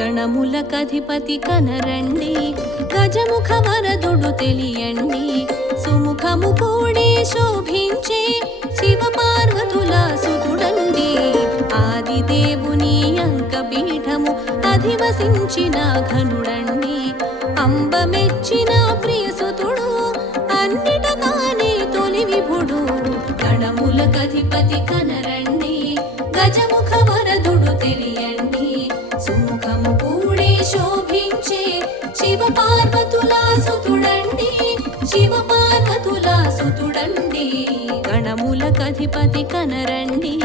గణములకధిపతి కనరండి, గజముఖ వరదుడు తెలియండి, సుముఖము కూడి శోభించే శివ పార్వతుల సుతుడండి. ఆదిదేవుని అంకపీఠము అధివసించిన ఘనుడండి, అంబమెచ్చిన ప్రియసుతుడు అన్నిటకానే తొలి విభుడు. గణములకధిపతి కనరండి, గజముఖ వరదుడు తెలియండి, సుముఖము కూడి శోభించే శివ పార్వతుల సుతుడండి, శివ పార్వతుల సుతుడండి. గణములకధిపతి కనరండి.